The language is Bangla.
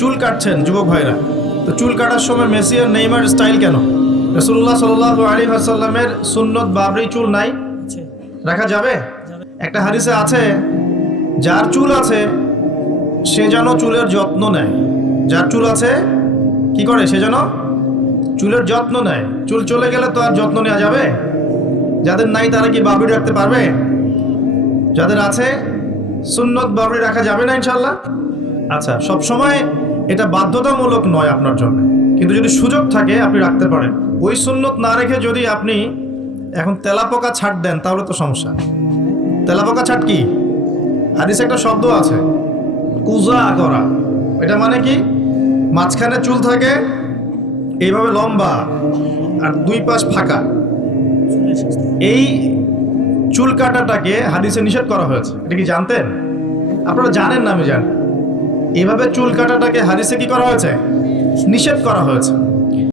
চুল কাটছেন যুবক ভাইরা, তো চুল কাটার সময় মেসি আর নেইমার স্টাইল কেন? রাসূলুল্লাহ সাল্লাল্লাহু আলাইহি ওয়াসাল্লামের সুন্নত বাবরি চুল নাই, রাখা যাবে? একটা হাদিসে আছে, যার চুল আছে সে যেন চুলের যত্ন নেয়। যার চুল আছে কি করে? সে যেন চুলের যত্ন নেয়। চুল চলে গেলে তো আর যত্ন নেওয়া যাবে? যাদের নাই তারা কি বাবরি রাখতে পারবে? যাদের আছে সুন্নত বাবরি রাখা যাবে না ইনশাল্লাহ? আচ্ছা, সব সময় এটা বাধ্যতামূলক নয় আপনার জন্য, কিন্তু যদি সুযোগ থাকে আপনি রাখতে পারেন। ওই সুন্নত না রেখে যদি আপনি এখন তেলাপোকা ছাট দেন তাহলে তো সমস্যা। তেলাপোকা ছাট কি? হাদিসে একটা শব্দ আছে, কুজা করা। এটা মানে কি? মাঝখানে চুল থাকে এইভাবে লম্বা আর দুই পাশ ফাঁকা। এই চুল কাটাটাকে হাদিসে নিষেধ করা হয়েছে। এটা কি জানতেন? আপনারা জানেন না, আমি জানি। এইভাবে চুল কাটাটাকে হাদিসে কি করা হয়েছে? নিষেধ করা হয়েছে।